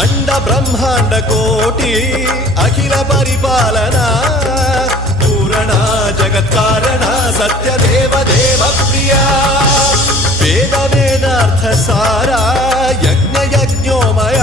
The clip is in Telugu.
అండ బ్రహ్మాండ కోటి అఖిల పరిపాలన పూరణ జగత్కారణ సత్యదేవ దేవ ప్రియ వేద వేదార్థ సారా యజ్ఞ యజ్ఞోమయ